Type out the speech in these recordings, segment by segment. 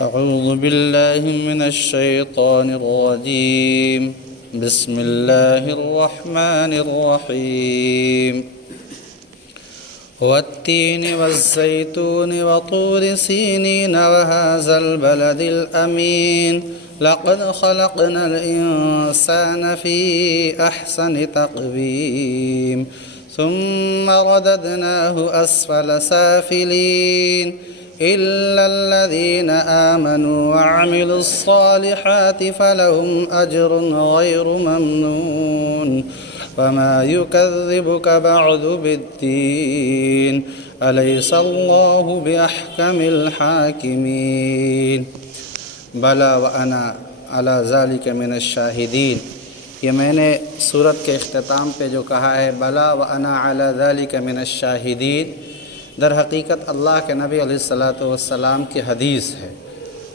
أعوذ بالله من الشيطان الرجيم. بسم الله الرحمن الرحيم. والتين والزيتون وطور سينين وهذا البلد الأمين لقد خلقنا الإنسان في أحسن تقويم ثم رددناه أسفل سافلين إلا الذين آمنوا وعملوا الصالحات فلهم أجر غير ممنون وما يكذبك بعد بالدين أليس الله بأحكم الحاكمين بلا وأنا على ذلك من الشاهدين. یہ میں نے سورت کے اختتام پہ جو کہا ہے بلا وأنا على ذلك من الشاهدين، در حقیقت اللہ کے نبی علیہ الصلاۃ والسلام کی حدیث ہے.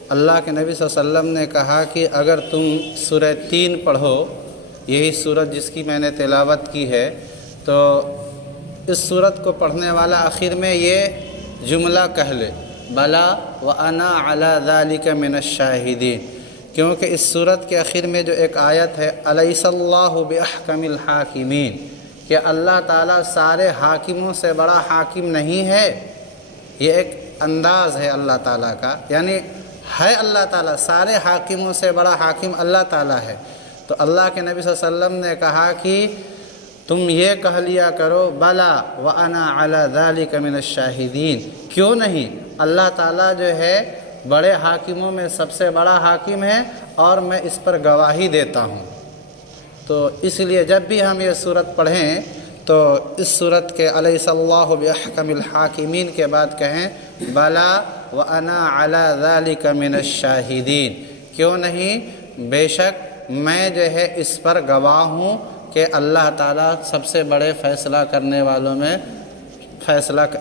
اللہ کے نبی صلی اللہ علیہ وسلم نے کہا کہ اگر تم سورہ تین پڑھو، یہی سورت جس کی میں نے تلاوت کی ہے، تو اس سورت کو پڑھنے والا آخر میں یہ جملہ کہہ لے بلا وأنا علی ذلک من الشاہدین، کیونکہ اس سورت کے آخر میں جو ایک آیت ہے الیس اللہ باحکم الحاکمین، کہ اللہ تعالیٰ سارے حاکموں سے بڑا حاکم نہیں ہے. یہ ایک انداز ہے اللہ تعالیٰ کا، یعنی ہے اللہ تعالیٰ سارے حاکموں سے بڑا حاکم اللہ تعالیٰ ہے. تو اللہ کے نبی صلی اللہ علیہ وسلم نے کہا کہ تم یہ کہہ لیا کرو بلا وأنا علی ذلک من الشاہدین، کیوں نہیں، اللہ تعالیٰ جو ہے بڑے حاکموں میں سب سے بڑا حاکم ہے اور میں اس پر گواہی دیتا ہوں. تو اس لیے جب بھی ہم یہ سورت پڑھیں تو اس سورت کے الیس اللہ باحکم الحاکمین کے بعد کہیں بلا وأنا علی ذلک من الشاہدین، کیوں نہیں، بے شک میں جو ہے اس پر گواہ ہوں کہ اللہ تعالیٰ سب سے بڑے فیصلہ کرنے والوں میں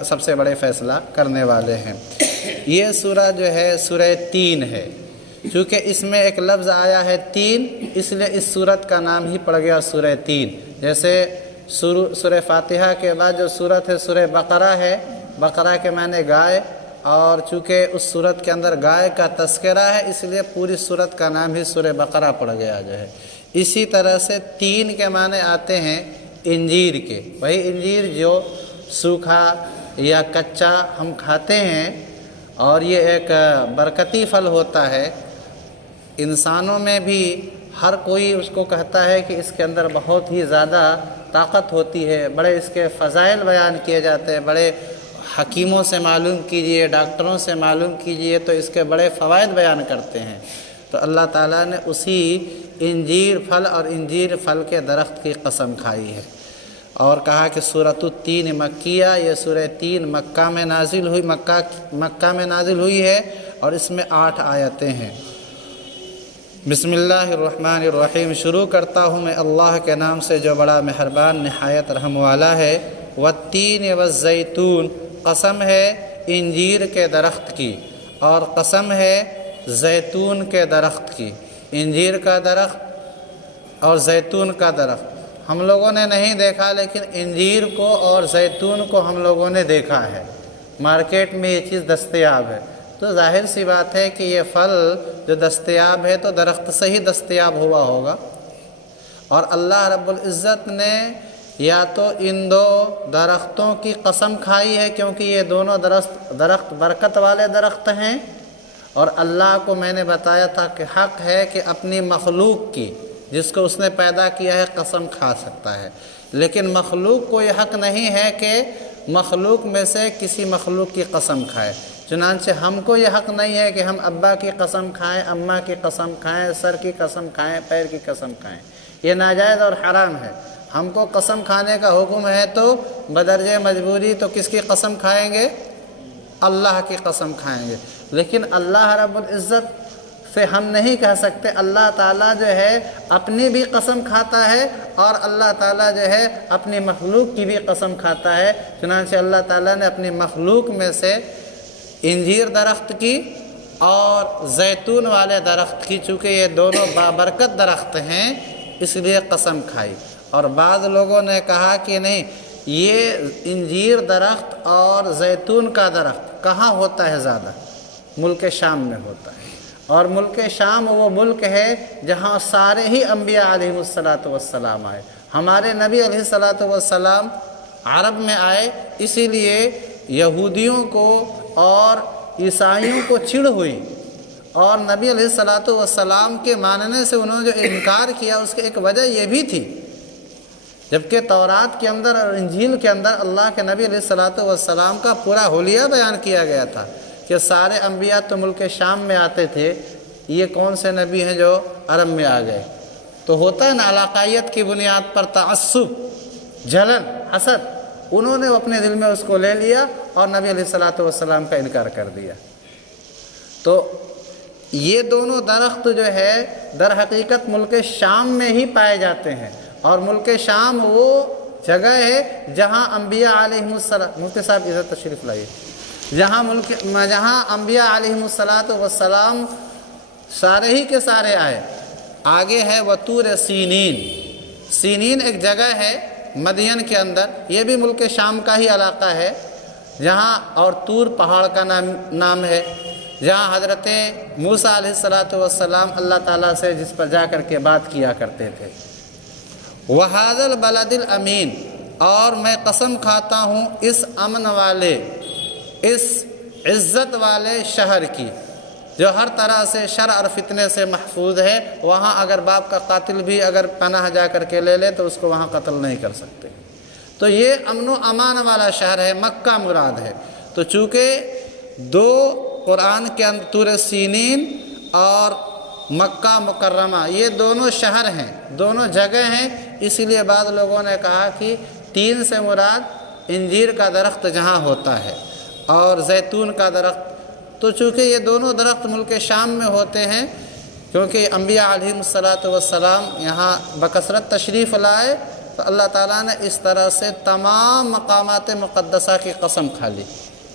سب سے بڑے فیصلہ کرنے والے ہیں. یہ سورہ جو ہے سورہ تین ہے. چونکہ اس میں ایک لفظ آیا ہے تین، اس لیے اس سورت کا نام ہی پڑ گیا سورہ تین. جیسے سورہ فاتحہ کے بعد جو سورت ہے سورہ بقرہ ہے، بقرہ کے معنی گائے، اور چونکہ اس سورت کے اندر گائے کا تذکرہ ہے اس لیے پوری سورت کا نام ہی سورہ بقرہ پڑ گیا جو ہے. اسی طرح سے تین کے معنی آتے ہیں انجیر کے، وہی انجیر جو سوکھا یا کچا ہم کھاتے ہیں، اور یہ ایک برکتی پھل ہوتا ہے. انسانوں میں بھی ہر کوئی اس کو کہتا ہے کہ اس کے اندر بہت ہی زیادہ طاقت ہوتی ہے، بڑے اس کے فضائل بیان کیے جاتے ہیں، بڑے حکیموں سے معلوم کیجئے، ڈاکٹروں سے معلوم کیجئے تو اس کے بڑے فوائد بیان کرتے ہیں. تو اللہ تعالیٰ نے اسی انجیر پھل اور انجیر پھل کے درخت کی قسم کھائی ہے اور کہا کہ سورۃ التین مکیہ، یہ سورہ تین مکہ میں نازل ہوئی ہے اور اس میں 8 آیتیں ہیں. بسم اللہ الرحمن الرحیم، شروع کرتا ہوں میں اللہ کے نام سے جو بڑا مہربان نہایت رحم والا ہے. والتین والزیتون، قسم ہے انجیر کے درخت کی اور قسم ہے زیتون کے درخت کی. انجیر کا درخت اور زیتون کا درخت ہم لوگوں نے نہیں دیکھا، لیکن انجیر کو اور زیتون کو ہم لوگوں نے دیکھا ہے، مارکیٹ میں یہ چیز دستیاب ہے. تو ظاہر سی بات ہے کہ یہ پھل جو دستیاب ہے تو درخت سے ہی دستیاب ہوا ہوگا. اور اللہ رب العزت نے یا تو ان 2 درختوں کی قسم کھائی ہے کیونکہ یہ دونوں درخت برکت والے درخت ہیں، اور اللہ کو میں نے بتایا تھا کہ حق ہے کہ اپنی مخلوق کی، جس کو اس نے پیدا کیا ہے، قسم کھا سکتا ہے. لیکن مخلوق کو یہ حق نہیں ہے کہ مخلوق میں سے کسی مخلوق کی قسم کھائے. چنانچہ ہم کو یہ حق نہیں ہے کہ ہم ابا کی قسم کھائیں، اماں کی قسم کھائیں، سر کی قسم کھائیں، پیر کی قسم کھائیں. یہ ناجائز اور حرام ہے. ہم کو قسم کھانے کا حکم ہے تو بدرجہ مجبوری تو کس کی قسم کھائیں گے؟ اللہ کی قسم کھائیں گے. لیکن اللہ رب العزت سے ہم نہیں کہہ سکتے. اللہ تعالیٰ جو ہے اپنی بھی قسم کھاتا ہے اور اللہ تعالیٰ جو ہے اپنی مخلوق کی بھی قسم کھاتا ہے. چنانچہ اللہ تعالیٰ نے اپنی مخلوق میں سے انجیر درخت کی اور زیتون والے درخت کی، چونکہ یہ دونوں بابرکت درخت ہیں اس لیے قسم کھائی. اور بعض لوگوں نے کہا کہ نہیں، یہ انجیر درخت اور زیتون کا درخت کہاں ہوتا ہے زیادہ؟ ملک شام میں ہوتا ہے، اور ملک شام وہ ملک ہے جہاں سارے ہی انبیاء علیہ الصلاۃ والسلام آئے۔ ہمارے نبی علیہ الصلاۃ والسلام عرب میں آئے، اسی لیے یہودیوں کو اور عیسائیوں کو چڑ ہوئی، اور نبی علیہ الصلاۃ والسلام کے ماننے سے انہوں نے جو انکار کیا اس کی ایک وجہ یہ بھی تھی، جبکہ تورات کے اندر اور انجیل کے اندر اللہ کے نبی علیہ الصلاۃ والسلام کا پورا حلیہ بیان کیا گیا تھا کہ سارے انبیاء تو ملک شام میں آتے تھے، یہ کون سے نبی ہیں جو عرب میں آ گئے؟ تو ہوتا ہے نا علاقائیت کی بنیاد پر تعصب، جلن، حسد، انہوں نے اپنے دل میں اس کو لے لیا اور نبی علیہ الصلاۃ والسلام کا انکار کر دیا۔ تو یہ دونوں درخت جو ہے در حقیقت ملک شام میں ہی پائے جاتے ہیں، اور ملک شام وہ جگہ ہے جہاں انبیاء علیہ السلام، مفتی صاحب ادھر تشریف لائیے، جہاں انبیاء علیہ الصلاۃ والسلام سارے ہی کے سارے آئے۔ آگے ہے وطور سینین، سینین ایک جگہ ہے مدین کے اندر، یہ بھی ملک شام کا ہی علاقہ ہے جہاں، اور طور پہاڑ کا نام ہے جہاں حضرت موسیٰ علیہ الصلاۃ والسلام اللہ تعالیٰ سے جس پر جا کر کے بات کیا کرتے تھے۔ وَهَذَا الْبَلَدِ الْأَمِينَ، اور میں قسم کھاتا ہوں اس امن والے، اس عزت والے شہر کی جو ہر طرح سے شر اور فتنے سے محفوظ ہے، وہاں اگر باپ کا قاتل بھی اگر پناہ جا کر کے لے لے تو اس کو وہاں قتل نہیں کر سکتے۔ تو یہ امن و امان والا شہر ہے، مکہ مراد ہے۔ تو چونکہ دو قرآن کے اندر طور سینین اور مکہ مکرمہ یہ دونوں شہر ہیں، دونوں جگہ ہیں، اسی لیے بعض لوگوں نے کہا کہ تین سے مراد انجیر کا درخت جہاں ہوتا ہے اور زیتون کا درخت، تو چونکہ یہ دونوں درخت ملک شام میں ہوتے ہیں، کیونکہ انبیاء علیہ الصلاۃ والسلام یہاں بکثرت تشریف لائے، تو اللہ تعالیٰ نے اس طرح سے تمام مقامات مقدسہ کی قسم کھا لی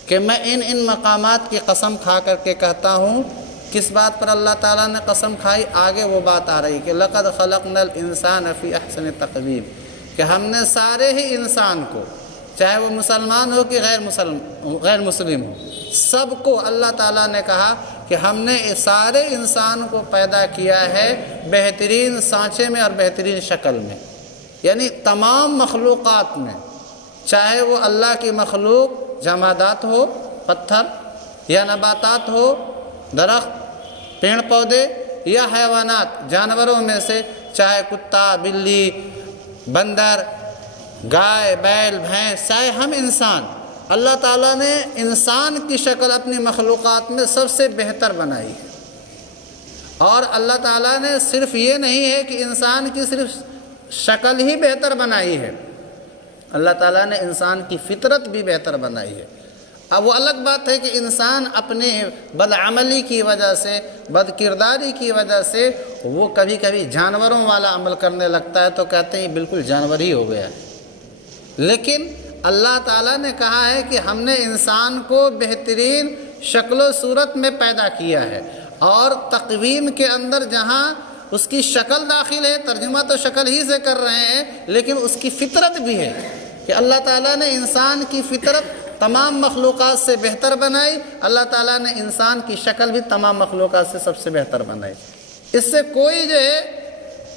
کہ میں ان مقامات کی قسم کھا کر کے کہتا ہوں۔ کس بات پر اللہ تعالیٰ نے قسم کھائی؟ آگے وہ بات آ رہی کہ لَقَدْ خَلَقْنَا الْإِنسَانَ فِي أَحْسَنِ تَقْوِيمٍ، کہ ہم نے سارے ہی انسان کو، چاہے وہ مسلمان ہو کہ غیر مسلم ہو، سب کو اللہ تعالیٰ نے کہا کہ ہم نے سارے انسان کو پیدا کیا ہے بہترین سانچے میں اور بہترین شکل میں، یعنی تمام مخلوقات میں، چاہے وہ اللہ کی مخلوق جمادات ہو، پتھر یا نباتات ہو، درخت، پیڑ پودے، یا حیوانات جانوروں میں سے، چاہے کتا، بلی، بندر، گائے، بیل، بھینس، چاہے ہم انسان، اللہ تعالیٰ نے انسان کی شکل اپنی مخلوقات میں سب سے بہتر بنائی ہے۔ اور اللہ تعالیٰ نے صرف یہ نہیں ہے کہ انسان کی صرف شکل ہی بہتر بنائی ہے، اللہ تعالیٰ نے انسان کی فطرت بھی بہتر بنائی ہے۔ اب وہ الگ بات ہے کہ انسان اپنے بدعملی کی وجہ سے، بد کرداری کی وجہ سے وہ کبھی کبھی جانوروں والا عمل کرنے لگتا ہے، تو کہتے ہیں بالکل جانور ہی ہو گیا ہے۔ لیکن اللہ تعالیٰ نے کہا ہے کہ ہم نے انسان کو بہترین شکل و صورت میں پیدا کیا ہے، اور تقویم کے اندر جہاں اس کی شکل داخل ہے، ترجمہ تو شکل ہی سے کر رہے ہیں، لیکن اس کی فطرت بھی ہے کہ اللہ تعالیٰ نے انسان کی فطرت تمام مخلوقات سے بہتر بنائی، اللہ تعالیٰ نے انسان کی شکل بھی تمام مخلوقات سے سب سے بہتر بنائی۔ اس سے کوئی جو ہے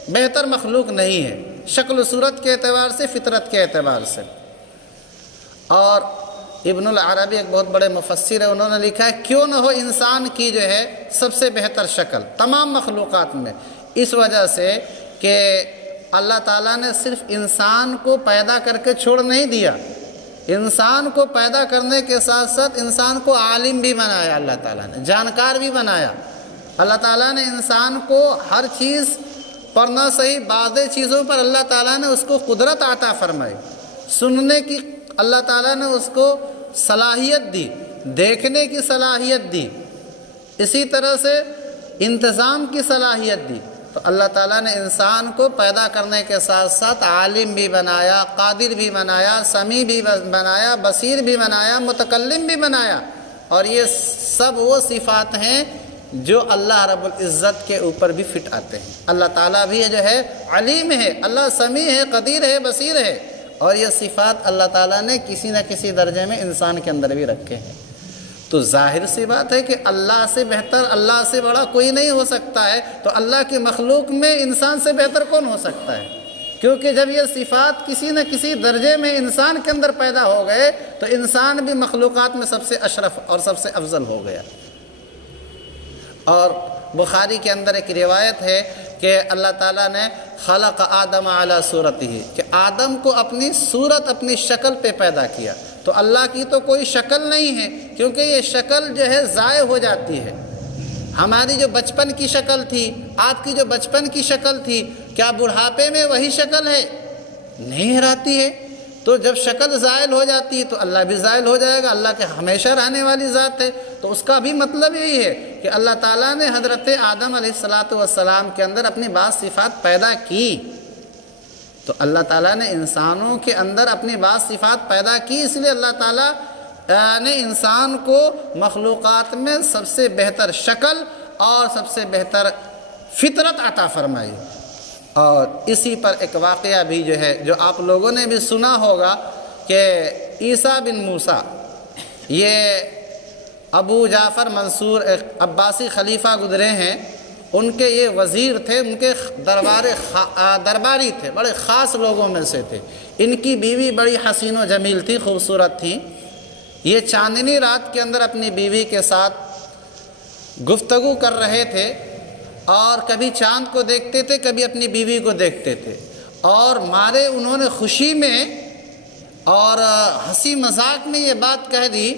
بہتر مخلوق نہیں ہے، شکل و صورت کے اعتبار سے، فطرت کے اعتبار سے۔ اور ابن العربی ایک بہت بڑے مفسر ہے، انہوں نے لکھا ہے کیوں نہ ہو انسان کی جو ہے سب سے بہتر شکل تمام مخلوقات میں، اس وجہ سے کہ اللہ تعالیٰ نے صرف انسان کو پیدا کر کے چھوڑ نہیں دیا، انسان کو پیدا کرنے کے ساتھ ساتھ انسان کو عالم بھی بنایا، اللہ تعالیٰ نے جانکار بھی بنایا۔ اللہ تعالیٰ نے انسان کو ہر چیز پر نہ صحیح بعض چیزوں پر اللہ تعالیٰ نے اس کو قدرت عطا فرمائی، سننے کی اللہ تعالیٰ نے اس کو صلاحیت دی، دیکھنے کی صلاحیت دی، اسی طرح سے انتظام کی صلاحیت دی۔ تو اللہ تعالیٰ نے انسان کو پیدا کرنے کے ساتھ ساتھ عالم بھی بنایا، قادر بھی بنایا، سمیع بھی بنایا، بصیر بھی بنایا، متکلم بھی بنایا، اور یہ سب وہ صفات ہیں جو اللہ رب العزت کے اوپر بھی فٹ آتے ہیں۔ اللہ تعالیٰ بھی جو ہے علیم ہے، اللہ سمیع ہے، قدیر ہے، بصیر ہے، اور یہ صفات اللہ تعالیٰ نے کسی نہ کسی درجے میں انسان کے اندر بھی رکھے ہیں۔ تو ظاہر سی بات ہے کہ اللہ سے بہتر، اللہ سے بڑا کوئی نہیں ہو سکتا ہے، تو اللہ کی مخلوق میں انسان سے بہتر کون ہو سکتا ہے؟ کیونکہ جب یہ صفات کسی نہ کسی درجے میں انسان کے اندر پیدا ہو گئے تو انسان بھی مخلوقات میں سب سے اشرف اور سب سے افضل ہو گیا۔ اور بخاری کے اندر ایک روایت ہے کہ اللہ تعالیٰ نے خلق آدم علی صورتہ، کہ آدم کو اپنی صورت، اپنی شکل پہ پیدا کیا۔ تو اللہ کی تو کوئی شکل نہیں ہے، کیونکہ یہ شکل جو ہے ضائع ہو جاتی ہے۔ ہماری جو بچپن کی شکل تھی، آپ کی جو بچپن کی شکل تھی، کیا بڑھاپے میں وہی شکل ہے؟ نہیں رہتی ہے۔ تو جب شکل زائل ہو جاتی ہے تو اللہ بھی زائل ہو جائے گا۔ اللہ کے ہمیشہ رہنے والی ذات ہے، تو اس کا بھی مطلب یہی ہے کہ اللہ تعالیٰ نے حضرت آدم علیہ السلام کے اندر اپنی بعض صفات پیدا کی۔ تو اللہ تعالیٰ نے انسانوں کے اندر اپنی بعض صفات پیدا کی، اس لیے اللہ تعالیٰ نے انسان کو مخلوقات میں سب سے بہتر شکل اور سب سے بہتر فطرت عطا فرمائی۔ اور اسی پر ایک واقعہ بھی جو ہے، جو آپ لوگوں نے بھی سنا ہوگا کہ عیسیٰ بن موسیٰ، یہ ابو جعفر منصور ایک عباسی خلیفہ گزرے ہیں، ان کے یہ وزیر تھے، ان کے درباری تھے، بڑے خاص لوگوں میں سے تھے۔ ان کی بیوی بڑی حسین و جمیل تھی، خوبصورت تھی۔ یہ چاندنی رات کے اندر اپنی بیوی کے ساتھ گفتگو کر رہے تھے، اور کبھی چاند کو دیکھتے تھے، کبھی اپنی بیوی کو دیکھتے تھے، اور مارے انہوں نے خوشی میں اور ہنسی مذاق میں یہ بات کہہ دی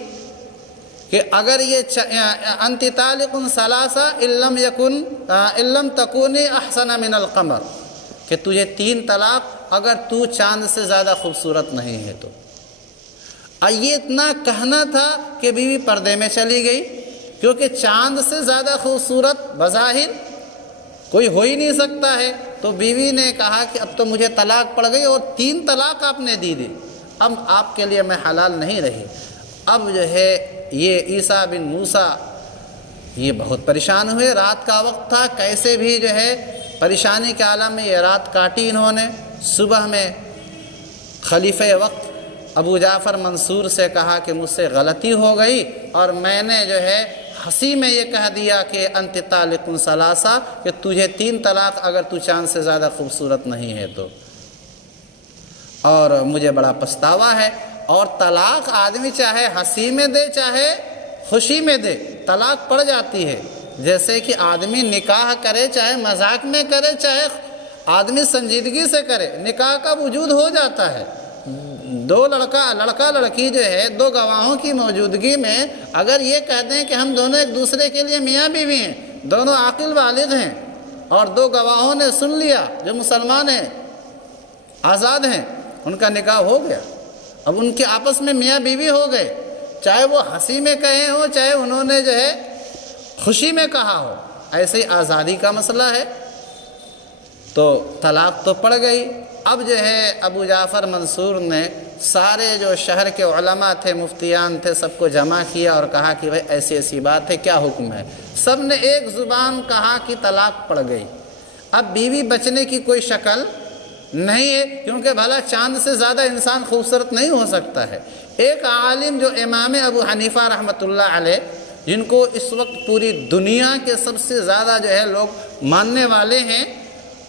کہ اگر یہ انت طالق ثلاثہ ان لم تکونی احسن من القمر، کہ تجھے 3 طلاق اگر تو چاند سے زیادہ خوبصورت نہیں ہے تو۔ یہ اتنا کہنا تھا کہ بیوی پردے میں چلی گئی، کیونکہ چاند سے زیادہ خوبصورت بظاہر کوئی ہو ہی نہیں سکتا ہے۔ تو بیوی نے کہا کہ اب تو مجھے طلاق پڑ گئی، اور 3 طلاق آپ نے دی، اب آپ کے لیے میں حلال نہیں رہی۔ اب جو ہے یہ عیسیٰ بن موسیٰ یہ بہت پریشان ہوئے، رات کا وقت تھا، کیسے بھی جو ہے پریشانی کے عالم میں یہ رات کاٹی انہوں نے۔ صبح میں خلیفہ وقت ابو جعفر منصور سے کہا کہ مجھ سے غلطی ہو گئی، اور میں نے جو ہے ہنسی میں یہ کہہ دیا کہ انت طالق ثلاثہ، کہ تجھے 3 طلاق اگر تو چاند سے زیادہ خوبصورت نہیں ہے تو، اور مجھے بڑا پچھتاوا ہے۔ اور طلاق آدمی چاہے ہنسی میں دے چاہے خوشی میں دے، طلاق پڑ جاتی ہے۔ جیسے کہ آدمی نکاح کرے، چاہے مذاق میں کرے چاہے آدمی سنجیدگی سے کرے، نکاح کا وجود ہو جاتا ہے۔ دو لڑکا لڑکی جو ہے 2 گواہوں کی موجودگی میں اگر یہ کہہ دیں کہ ہم دونوں ایک دوسرے کے لیے میاں بیوی ہیں، دونوں عاقل بالغ ہیں، اور 2 گواہوں نے سن لیا جو مسلمان ہیں، آزاد ہیں، ان کا نکاح ہو گیا۔ اب ان کے آپس میں میاں بیوی ہو گئے، چاہے وہ ہنسی میں کہے ہوں چاہے انہوں نے جو ہے خوشی میں کہا ہو، ایسے ہی آزادی کا مسئلہ ہے۔ تو طلاق تو پڑ گئی۔ اب جو ہے ابو جعفر منصور نے سارے جو شہر کے علماء تھے، مفتیان تھے، سب کو جمع کیا اور کہا کہ بھائی ایسی ایسی بات ہے، کیا حکم ہے؟ سب نے ایک زبان کہا کہ طلاق پڑ گئی۔ اب بیوی بچنے کی کوئی شکل نہیں ہے، کیونکہ بھلا چاند سے زیادہ انسان خوبصورت نہیں ہو سکتا ہے۔ ایک عالم جو امام ابو حنیفہ رحمۃ اللہ علیہ، جن کو اس وقت پوری دنیا کے سب سے زیادہ جو ہے لوگ ماننے والے ہیں،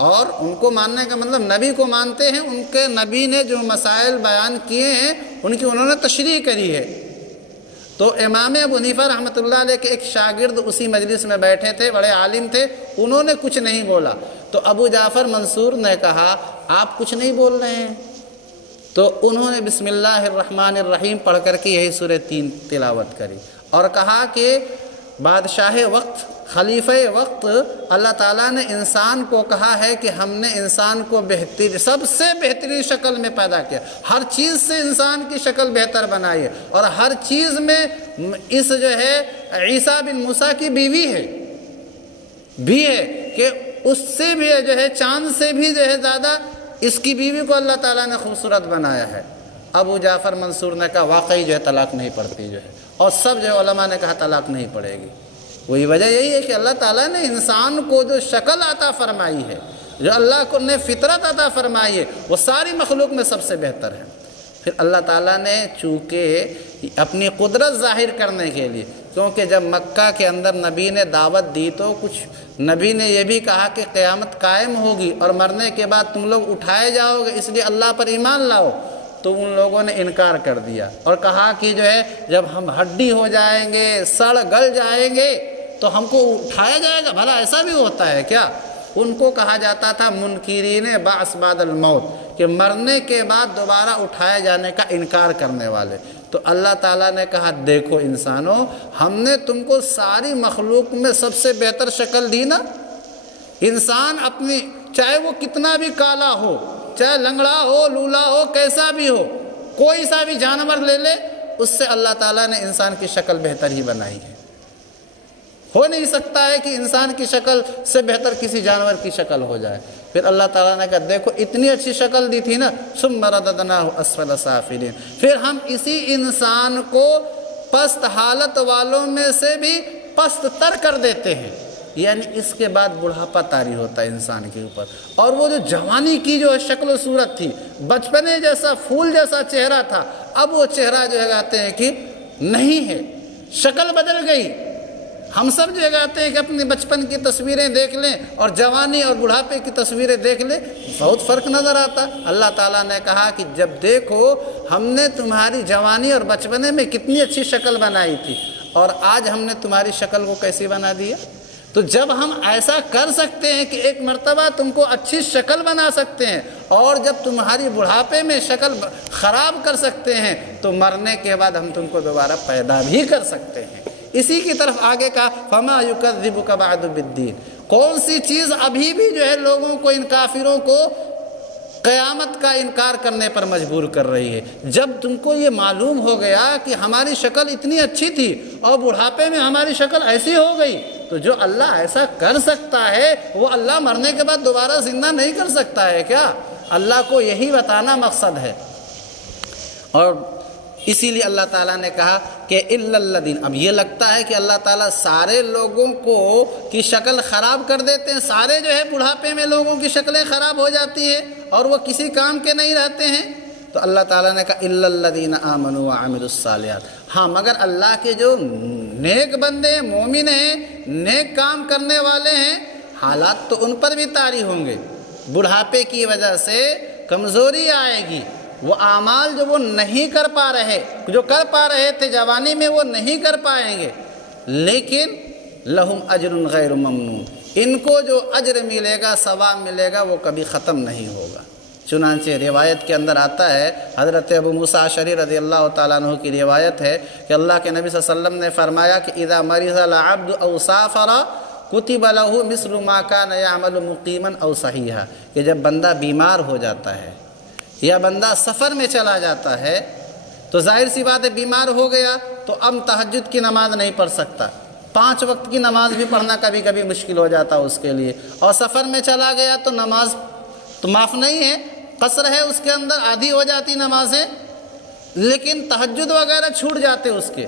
اور ان کو ماننے کا مطلب نبی کو مانتے ہیں، ان کے نبی نے جو مسائل بیان کیے ہیں ان کی انہوں نے تشریح کری ہے۔ تو امام ابو حنیفہ رحمۃ اللہ علیہ کے ایک شاگرد اسی مجلس میں بیٹھے تھے، بڑے عالم تھے، انہوں نے کچھ نہیں بولا۔ تو ابو جعفر منصور نے کہا آپ کچھ نہیں بول رہے ہیں؟ تو انہوں نے بسم اللہ الرحمن الرحیم پڑھ کر کے یہی سورہ 3 تلاوت کری، اور کہا کہ بادشاہ وقت، خلیفہ وقت، اللہ تعالیٰ نے انسان کو کہا ہے کہ ہم نے انسان کو سب سے بہترین شکل میں پیدا کیا، ہر چیز سے انسان کی شکل بہتر بنائی ہے، اور ہر چیز میں اس جو ہے عیسیٰ بن موسیٰ کی بیوی ہے کہ اس سے بھی جو ہے چاند سے بھی جو ہے زیادہ اس کی بیوی کو اللہ تعالیٰ نے خوبصورت بنایا ہے۔ ابو جعفر منصور نے کہا واقعی جو ہے طلاق نہیں پڑتی جو ہے، اور سب جو علماء نے کہا طلاق نہیں پڑے گی۔ وہی وجہ یہی ہے کہ اللہ تعالیٰ نے انسان کو جو شکل عطا فرمائی ہے، جو اللہ کو نے فطرت عطا فرمائی ہے، وہ ساری مخلوق میں سب سے بہتر پھر اللہ تعالیٰ نے چونکہ اپنی قدرت ظاہر کرنے کے لیے، کیونکہ جب مکہ کے اندر نبی نے دعوت دی تو کچھ نبی نے یہ بھی کہا کہ قیامت قائم ہوگی اور مرنے کے بعد تم لوگ اٹھائے جاؤ گے، اس لیے اللہ پر ایمان لاؤ، تو ان لوگوں نے انکار کر دیا اور کہا کہ جو ہے جب ہم ہڈی ہو جائیں گے، سڑ گل جائیں گے تو ہم کو اٹھایا جائے گا، بھلا ایسا بھی ہوتا ہے کیا؟ ان کو کہا جاتا تھا منکرین بعث بعد الموت، کہ مرنے کے بعد دوبارہ اٹھائے جانے کا انکار کرنے والے۔ تو اللہ تعالیٰ نے کہا دیکھو انسانوں، ہم نے تم کو ساری مخلوق میں سب سے بہتر شکل دی نا۔ انسان اپنی چاہے وہ کتنا بھی کالا ہو، چاہے لنگڑا ہو، لولا ہو، کیسا بھی ہو، کوئی سا بھی جانور لے لے، اس سے اللہ تعالیٰ نے انسان کی شکل بہتر ہی بنائی ہے۔ ہو نہیں سکتا ہے کہ انسان کی شکل سے بہتر کسی جانور کی شکل ہو جائے۔ پھر اللہ تعالیٰ نے کہا دیکھو اتنی اچھی شکل دی تھی نا، ثم رددناہ اسفل سافلین، پھر ہم اسی انسان کو پست حالت والوں میں سے بھی پست تر کر دیتے ہیں، یعنی اس کے بعد بڑھاپا طاری ہوتا ہے انسان کے اوپر، اور وہ جو جوانی کی جو شکل و صورت تھی، بچپنے جیسا پھول جیسا چہرہ تھا، اب وہ چہرہ جو ہے کہتے ہیں کہ نہیں ہے، شکل بدل گئی۔ ہم سب جو کہتے ہیں کہ اپنے بچپن کی تصویریں دیکھ لیں اور جوانی اور بڑھاپے کی تصویریں دیکھ لیں، بہت فرق نظر آتا۔ اللہ تعالیٰ نے کہا کہ جب دیکھو ہم نے تمہاری جوانی اور بچپنے میں کتنی اچھی شکل بنائی تھی، اور آج ہم نے تمہاری شکل کو کیسی بنا دیا۔ تو جب ہم ایسا کر سکتے ہیں کہ ایک مرتبہ تم کو اچھی شکل بنا سکتے ہیں، اور جب تمہاری بڑھاپے میں شکل خراب کر سکتے ہیں، تو مرنے کے بعد ہم تم کو دوبارہ پیدا بھی کر سکتے ہیں۔ اسی کی طرف آگے کا فما یکذبک بعد بالدین، کون سی چیز ابھی بھی جو ہے لوگوں کو، ان کافروں کو قیامت کا انکار کرنے پر مجبور کر رہی ہے۔ جب تم کو یہ معلوم ہو گیا کہ ہماری شکل اتنی اچھی تھی اور بڑھاپے میں ہماری شکل ایسی ہو گئی، تو جو اللہ ایسا کر سکتا ہے وہ اللہ مرنے کے بعد دوبارہ زندہ نہیں کر سکتا ہے کیا؟ اللہ کو یہی بتانا مقصد ہے۔ اور اسی لیے اللہ تعالیٰ نے کہا کہ الا الذین، اب یہ لگتا ہے کہ اللہ تعالیٰ سارے لوگوں کو کی شکل خراب کر دیتے ہیں، سارے جو ہے بڑھاپے میں لوگوں کی شکلیں خراب ہو جاتی ہیں اور وہ کسی کام کے نہیں رہتے ہیں۔ تو اللہ تعالیٰ نے کہا الا الذین آمنوا وعملوا الصالحات، ہاں مگر اللہ کے جو نیک بندے ہیں، مومن ہیں، نیک کام کرنے والے ہیں، حالات تو ان پر بھی طاری ہوں گے، بڑھاپے کی وجہ سے کمزوری آئے گی، وہ اعمال جو وہ نہیں کر پا رہے، جو کر پا رہے تھے جوانی میں وہ نہیں کر پائیں گے، لیکن لہم اجر غیر ممنون، ان کو جو اجر ملے گا، ثواب ملے گا، وہ کبھی ختم نہیں ہوگا۔ چنانچہ روایت کے اندر آتا ہے، حضرت ابو موسیٰ اشعری رضی اللہ تعالیٰ عنہ کی روایت ہے کہ اللہ کے نبی صلی اللہ علیہ وسلم نے فرمایا کہ اذا مرض العبد او سافر کتب له مثل ما كان يعمل مقیما او صحیحا، کہ جب بندہ بیمار ہو جاتا ہے یا بندہ سفر میں چلا جاتا ہے، تو ظاہر سی بات ہے بیمار ہو گیا تو اب تہجد کی نماز نہیں پڑھ سکتا، 5 وقت کی نماز بھی پڑھنا کبھی کبھی مشکل ہو جاتا اس کے لیے، اور سفر میں چلا گیا تو نماز تو معاف نہیں ہے، قصر ہے اس کے اندر، آدھی ہو جاتی نمازیں، لیکن تہجد وغیرہ چھوٹ جاتے اس کے۔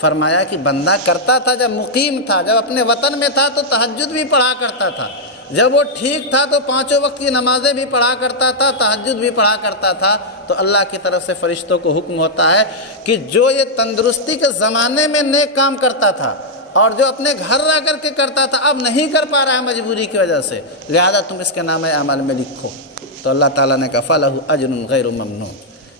فرمایا کہ بندہ کرتا تھا جب مقیم تھا، جب اپنے وطن میں تھا تو تہجد بھی پڑھا کرتا تھا، جب وہ ٹھیک تھا تو 5 وقت کی نمازیں بھی پڑھا کرتا تھا، تہجد بھی پڑھا کرتا تھا۔ تو اللہ کی طرف سے فرشتوں کو حکم ہوتا ہے کہ جو یہ تندرستی کے زمانے میں نیک کام کرتا تھا اور جو اپنے گھر رہ کر کے کرتا تھا، اب نہیں کر پا رہا ہے مجبوری کی وجہ سے، لہذا تم اس کے نام اعمال میں لکھو۔ تو اللہ تعالیٰ نے کہا فَلَهُ أَجْرٌ غَيْرُ مَمْنُونَ،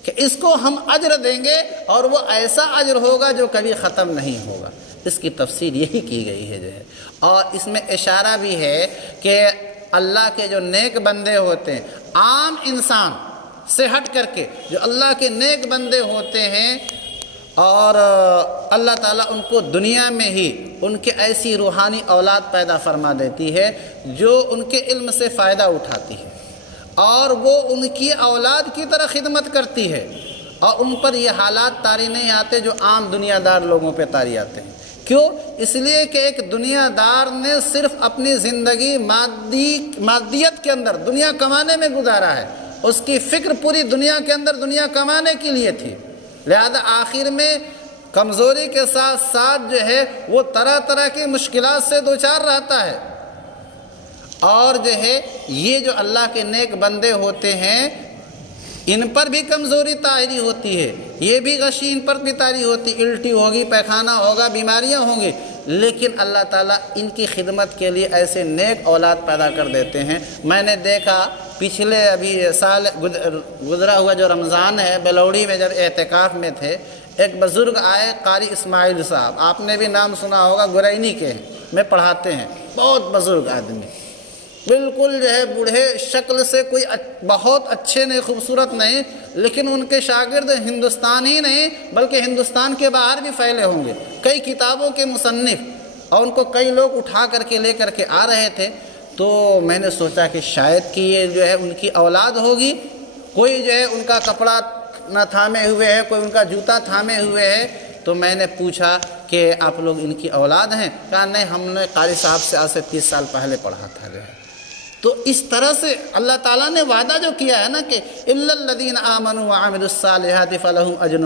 کہ اس کو ہم اجر دیں گے اور وہ ایسا اجر ہوگا جو کبھی ختم نہیں ہوگا۔ اس کی تفسیر یہی کی گئی ہے جو ہے، اور اس میں اشارہ بھی ہے کہ اللہ کے جو نیک بندے ہوتے ہیں، عام انسان سے ہٹ کر کے جو اللہ کے نیک بندے ہوتے ہیں، اور اللہ تعالیٰ ان کو دنیا میں ہی ان کے ایسی روحانی اولاد پیدا فرما دیتی ہے جو ان کے علم سے فائدہ اٹھاتی ہے، اور وہ ان کی اولاد کی طرح خدمت کرتی ہے، اور ان پر یہ حالات طاری نہیں آتے جو عام دنیا دار لوگوں پہ طاری آتے ہیں۔ کیوں؟ اس لیے کہ ایک دنیا دار نے صرف اپنی زندگی مادیت کے اندر دنیا کمانے میں گزارا ہے، اس کی فکر پوری دنیا کے اندر دنیا کمانے کے لیے تھی، لہذا آخر میں کمزوری کے ساتھ ساتھ جو ہے وہ طرح طرح کی مشکلات سے دوچار رہتا ہے۔ اور جو ہے یہ جو اللہ کے نیک بندے ہوتے ہیں، ان پر بھی کمزوری طاری ہوتی ہے، یہ بھی غشی ان پر بھی طاری ہوتی، الٹی ہوگی، پیخانہ ہوگا، بیماریاں ہوں گی، لیکن اللہ تعالیٰ ان کی خدمت کے لیے ایسے نیک اولاد پیدا کر دیتے ہیں۔ میں نے دیکھا پچھلے ابھی سال گزرا ہوا جو رمضان ہے، بلوڑی میں جب اعتکاف میں تھے، ایک بزرگ آئے، قاری اسماعیل صاحب، آپ نے بھی نام سنا ہوگا، گرینی کے ہیں، میں پڑھاتے ہیں، بہت بزرگ آدمی، بالکل جو ہے بوڑھے شکل سے، کوئی بہت اچھے نہیں، خوبصورت نہیں، لیکن ان کے شاگرد ہندوستان ہی نہیں بلکہ ہندوستان کے باہر بھی پھیلے ہوں گے، کئی کتابوں کے مصنف، اور ان کو کئی لوگ اٹھا کر کے لے کر کے آ رہے تھے۔ تو میں نے سوچا کہ شاید کہ یہ جو ہے ان کی اولاد ہوگی، کوئی جو ہے ان کا کپڑا نہ تھامے ہوئے ہے، کوئی ان کا جوتا تھامے ہوئے ہے۔ تو میں نے پوچھا کہ آپ لوگ ان کی اولاد ہیں؟ کہا نہیں، ہم نے قاری صاحب سے آج سے 30 سال پہلے پڑھا تھا جو ہے۔ تو اس طرح سے اللہ تعالیٰ نے وعدہ جو کیا ہے نا کہ الا الذین آمنوا وعملوا الصالحات فلہم اجر،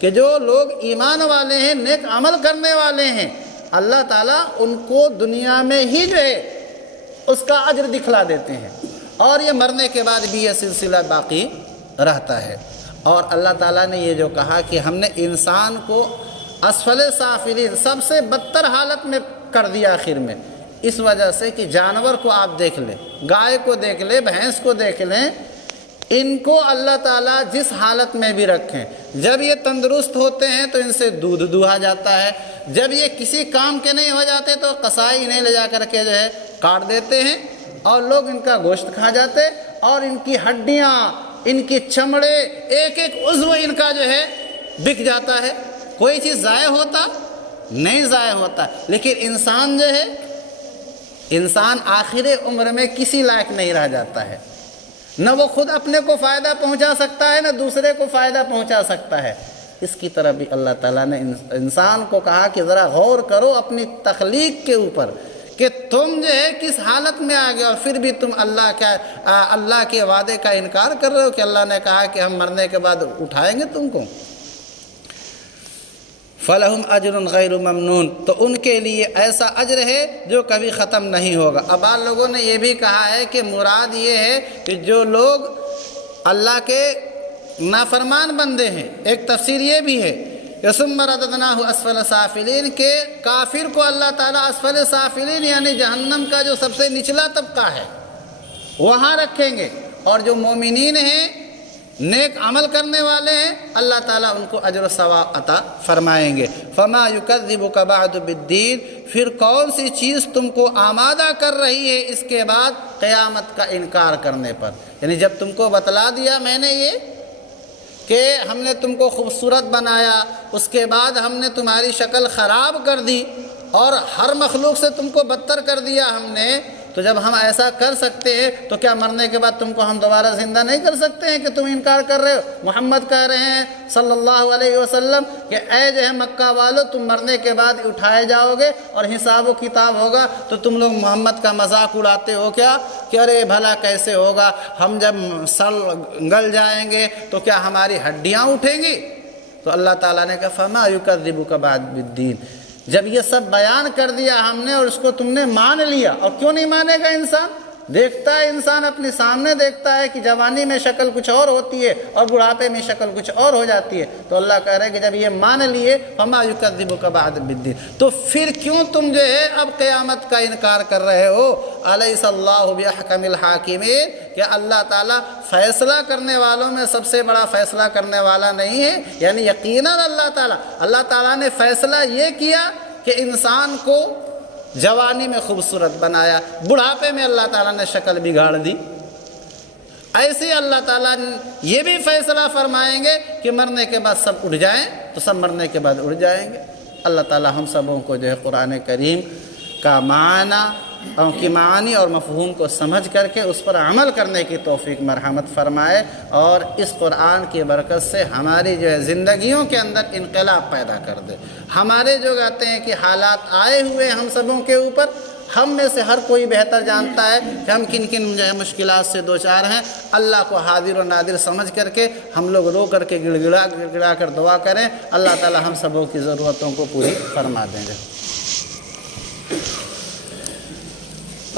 کہ جو لوگ ایمان والے ہیں، نیک عمل کرنے والے ہیں، اللہ تعالیٰ ان کو دنیا میں ہی جو ہے اس کا اجر دکھلا دیتے ہیں، اور یہ مرنے کے بعد بھی یہ سلسلہ باقی رہتا ہے۔ اور اللہ تعالیٰ نے یہ جو کہا کہ ہم نے انسان کو اسفل سافلین، سب سے بدتر حالت میں کر دیا آخر میں، اس وجہ سے کہ جانور کو آپ دیکھ لیں، گائے کو دیکھ لیں، بھینس کو دیکھ لیں، ان کو اللہ تعالیٰ جس حالت میں بھی رکھیں، جب یہ تندرست ہوتے ہیں تو ان سے دودھ دوہا جاتا ہے، جب یہ کسی کام کے نہیں ہو جاتے تو قصائی انہیں لے جا کر کے جو ہے کاٹ دیتے ہیں، اور لوگ ان کا گوشت کھا جاتے، اور ان کی ہڈیاں، ان کی چمڑے، ایک ایک عضو ان کا جو ہے بک جاتا ہے۔ کوئی چیز ضائع ہوتا نہیں، ضائع ہوتا، لیکن انسان جو ہے، انسان آخر عمر میں کسی لائق نہیں رہ جاتا ہے، نہ وہ خود اپنے کو فائدہ پہنچا سکتا ہے، نہ دوسرے کو فائدہ پہنچا سکتا ہے۔ اس کی طرح بھی اللہ تعالیٰ نے انسان کو کہا کہ ذرا غور کرو اپنی تخلیق کے اوپر، کہ تم جو ہے کس حالت میں آ گئے، اور پھر بھی تم اللہ کے وعدے کا انکار کر رہے ہو کہ اللہ نے کہا کہ ہم مرنے کے بعد اٹھائیں گے تم کو۔ فَلَهُمْ أَجْرٌ غَيْرُ مَمْنُونَ، تو ان کے لیے ایسا اجر ہے جو کبھی ختم نہیں ہوگا۔ اب بعض لوگوں نے یہ بھی کہا ہے کہ مراد یہ ہے کہ جو لوگ اللہ کے نافرمان بندے ہیں، ایک تفسیر یہ بھی ہے کہ ثُمَّ رَدَدْنَاهُ أَسْفَلَ سَافِلِينَ، کہ کافر کو اللہ تعالیٰ اسفل سافلین یعنی جہنم کا جو سب سے نچلا طبقہ ہے وہاں رکھیں گے، اور جو مومنین ہیں، نیک عمل کرنے والے ہیں، اللہ تعالیٰ ان کو اجر و ثواب عطا فرمائیں گے۔ فَمَا يُكَذِّبُكَ بَعْدُ بِالدِّينِ، پھر کون سی چیز تم کو آمادہ کر رہی ہے اس کے بعد قیامت کا انکار کرنے پر؟ یعنی جب تم کو بتلا دیا میں نے یہ کہ ہم نے تم کو خوبصورت بنایا، اس کے بعد ہم نے تمہاری شکل خراب کر دی اور ہر مخلوق سے تم کو بدتر کر دیا ہم نے، تو جب ہم ایسا کر سکتے ہیں تو کیا مرنے کے بعد تم کو ہم دوبارہ زندہ نہیں کر سکتے ہیں کہ تم انکار کر رہے ہو؟ محمد کہہ رہے ہیں صلی اللہ علیہ وسلم کہ اے جو ہے مکہ والو، تم مرنے کے بعد اٹھائے جاؤ گے اور حساب و کتاب ہوگا، تو تم لوگ محمد کا مذاق اڑاتے ہو کیا کہ ارے بھلا کیسے ہوگا، ہم جب سر گل جائیں گے تو کیا ہماری ہڈیاں اٹھیں گی؟ تو اللہ تعالیٰ نے کہا فَمَا يُكَذِّبُكَ بَعْدُ بِالدِّينِ، جب یہ سب بیان کر دیا ہم نے اور اس کو تم نے مان لیا، اور کیوں نہیں مانے گا انسان؟ دیکھتا ہے انسان اپنے سامنے، دیکھتا ہے کہ جوانی میں شکل کچھ اور ہوتی ہے اور بڑھاپے میں شکل کچھ اور ہو جاتی ہے، تو اللہ کہہ رہے ہیں کہ جب یہ مان لیے فَمَا يُكَذِّبُكَ بَعْدُ بِالدِّينِ، تو پھر کیوں تم جو ہے اب قیامت کا انکار کر رہے ہو؟ أَلَيْسَ اللَّهُ بِأَحْكَمِ الْحَاكِمِينَ، کہ اللہ تعالیٰ فیصلہ کرنے والوں میں سب سے بڑا فیصلہ کرنے والا نہیں ہے؟ یعنی یقیناً اللہ تعالیٰ نے فیصلہ یہ کیا کہ انسان کو جوانی میں خوبصورت بنایا، بڑھاپے میں اللہ تعالیٰ نے شکل بگاڑ دی، ایسے اللہ تعالیٰ یہ بھی فیصلہ فرمائیں گے کہ مرنے کے بعد سب اٹھ جائیں، تو سب مرنے کے بعد اٹھ جائیں گے۔ اللہ تعالیٰ ہم سبوں کو جو ہے قرآن کریم کا معانی اور مفہوم کو سمجھ کر کے اس پر عمل کرنے کی توفیق مرحمت فرمائے، اور اس قرآن کی برکت سے ہماری جو ہے زندگیوں کے اندر انقلاب پیدا کر دے۔ ہمارے جو کہتے ہیں کہ حالات آئے ہوئے ہم سبوں کے اوپر، ہم میں سے ہر کوئی بہتر جانتا ہے کہ ہم کن کن جو ہے مشکلات سے دوچار ہیں۔ اللہ کو حاضر و نادر سمجھ کر کے ہم لوگ رو کر کے گڑ گڑا کر دعا کریں، اللہ تعالی ہم سبوں کی ضرورتوں کو پوری فرما دیں گے۔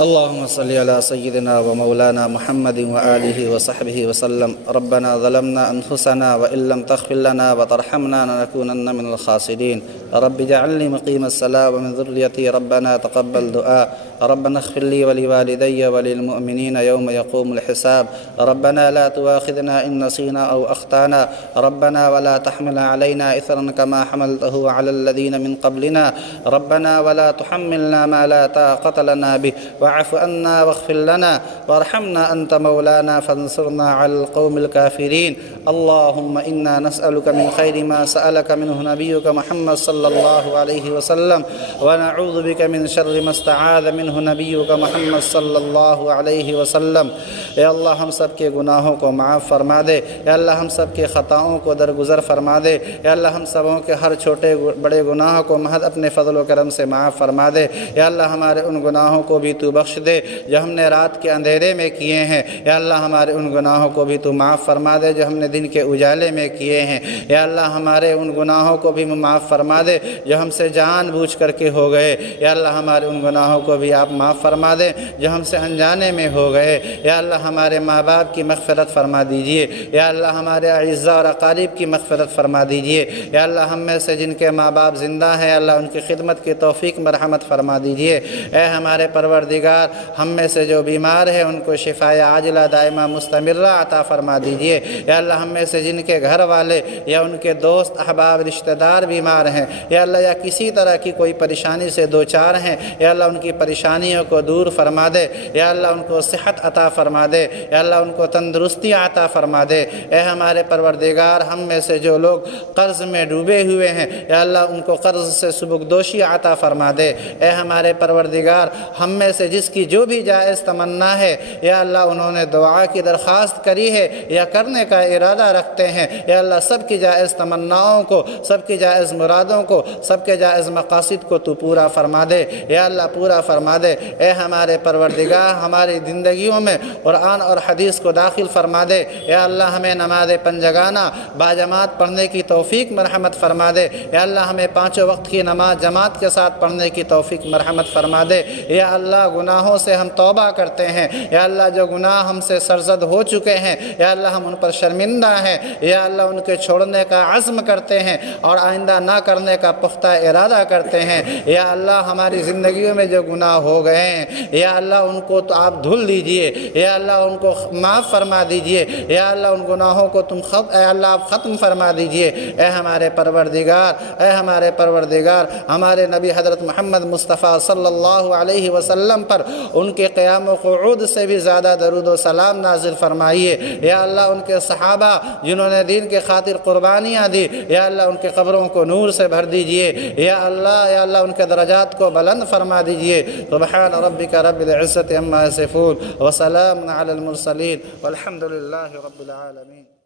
اللهم صل على سيدنا ومولانا محمد وآله وصحبه وسلم. ربنا ظلمنا أنفسنا وإن لم تغفر لنا وترحمنا لنكونن من الخاسرين. رب اجعلني مقيم الصلاة ومن ذريتي ربنا تقبل دعاء. ربنا اغفر لي ولوالدي وللمؤمنين يوم يقوم الحساب. ربنا لا تؤاخذنا إن نسينا أو أخطأنا. ربنا ولا تحمل علينا إثرا كما حملته على الذين من قبلنا. ربنا ولا تحملنا ما لا طاقة لنا به واعف عنا واغفر لنا وارحمنا أنت مولانا فانصرنا على القوم الكافرين. اللهم إنا نسألك من خير ما سألك منه نبيك محمد صلى الله عليه وسلم ونعوذ بك من شر ما استعاذ منه نبيك محمد صلی اللہ علیہ وسلم. اے اللہ ہم سب کے گناہوں کو معاف فرما دے. اے اللہ ہم سب کے خطاؤں کو درگزر فرما دے. اے اللہ ہم سبوں کے ہر چھوٹے بڑے گناہوں کو محض اپنے فضل و کرم سے معاف فرما دے. اے اللہ ہمارے ان گناہوں کو بھی تو بخش دے جو ہم نے رات کے اندھیرے میں کیے ہیں. اے اللہ ہمارے ان گناہوں کو بھی تو معاف فرما دے جو ہم نے دن کے اجالے میں کیے ہیں. اے اللہ ہمارے ان گناہوں کو بھی معاف فرما دے جو ہم سے جان بوجھ کر کے ہو گئے. اے اللہ ہمارے ان گناہوں کو بھی آپ معاف فرما دیں جو ہم سے انجانے میں ہو گئے. یا اللہ ہمارے ماں باپ کی مغفرت فرما دیجئے. یا اللہ ہمارے اعزاء اور اقارب کی مغفرت فرما دیجئے. یا اللہ ہم میں سے جن کے ماں باپ زندہ ہیں اللہ ان کی خدمت کی توفیق مرحمت فرما دیجئے. اے ہمارے پروردگار ہم میں سے جو بیمار ہیں ان کو شفائے عاجلہ دائمہ مستمرہ عطا فرما دیجئے. یا اللہ ہم میں سے جن کے گھر والے یا ان کے دوست احباب رشتہ دار بیمار ہیں یا اللہ یا کسی طرح کی کوئی پریشانی سے دوچار ہیں یا اللہ ان کی پریشانیوں کو دور فرما دے. یا اللہ ان کو صحت عطا فرما دے. یا اللہ ان کو تندرستی عطا فرما دے. اے ہمارے پروردگار ہم میں سے جو لوگ قرض میں ڈوبے ہوئے ہیں یا اللہ ان کو قرض سے سبکدوشی عطا فرما دے. اے ہمارے پروردگار ہم میں سے جس کی جو بھی جائز تمنا ہے یا اللہ انہوں نے دعا کی درخواست کری ہے یا کرنے کا ارادہ رکھتے ہیں یا اللہ سب کی جائز تمناؤں کو سب کی جائز مرادوں کو سب کے جائز مقاصد کو تو پورا فرما دے. یا اللہ پورا فرما دے. اے ہمارے پروردگار ہماری زندگیوں میں قرآن اور حدیث کو داخل فرما دے. یا اللہ ہمیں نماز پنجگانہ باجماعت پڑھنے کی توفیق مرحمت فرما دے. یا اللہ ہمیں پانچوں وقت کی نماز جماعت کے ساتھ پڑھنے کی توفیق مرحمت فرما دے. یا اللہ گناہوں سے ہم توبہ کرتے ہیں. یا اللہ جو گناہ ہم سے سرزد ہو چکے ہیں یا اللہ ہم ان پر شرمندہ ہیں. یا اللہ ان کے چھوڑنے کا عزم کرتے ہیں اور آئندہ نہ کرنے کا پختہ ارادہ کرتے ہیں. یا اللہ ہماری زندگیوں میں جو گناہ ہو گئے ہیں یا اللہ ان کو تو آپ دھل دیجئے. یا اللہ ان کو معاف فرما دیجئے. یا اللہ ان گناہوں کو اے اللہ آپ ختم فرما دیجئے. اے ہمارے پروردگار ہمارے نبی حضرت محمد مصطفیٰ صلی اللہ علیہ وسلم پر ان کے قیام و قعود سے بھی زیادہ درود و سلام نازل فرمائیے. یا اللہ ان کے صحابہ جنہوں نے دین کے خاطر قربانیاں دی یا اللہ ان کے قبروں کو نور سے بھر دیجئے. یا اللہ ان کے درجات کو بلند فرما دیجئے. سبحان ربک رب العزت عما یصفون وسلام علی المرسلین والحمد للہ رب العالمین.